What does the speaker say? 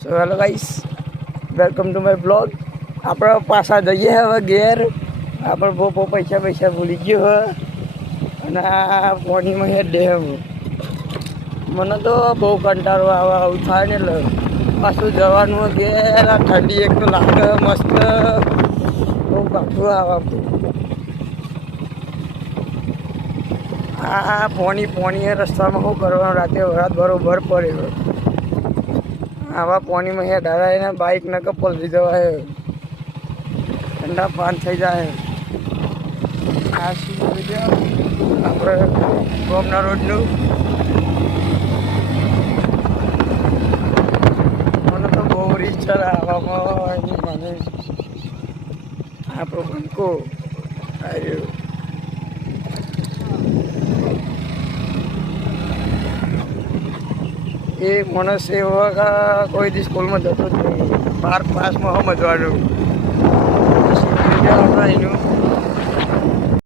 So hello guys, welcome to my blog. આપણે પાછા જઈએ હવે ઘેર. આપણે બહુ પૈસા ભૂલી ગયો હવે. અને આ પાણીમાં હે ડેમ. મને તો બહુ કંટાળો આવે, આવું થાય ને એટલે પાછું જવાનું ઘેર. આ ઠંડી એક તો લાગે મસ્ત, બહુ કાઠું આવે. આ પોણી રસ્તામાં શું કરવાનું, રાતે વરાત બરોબર પડે. આવા પાણીમાં હે ડારાઈને બાઇક ને પલળી જવાય, ઠંડા પાન થઈ જાય. આ શું આપણે ગોમના રોડનું. મને તો બહુ રીચ છે આવામાં. મને આપણો બંકો આવ્યો. એ માણસ એવા કોઈ દી સ્કૂલમાં જતો જ નહીં. 12 પાસમાં સમજવાનું એનું.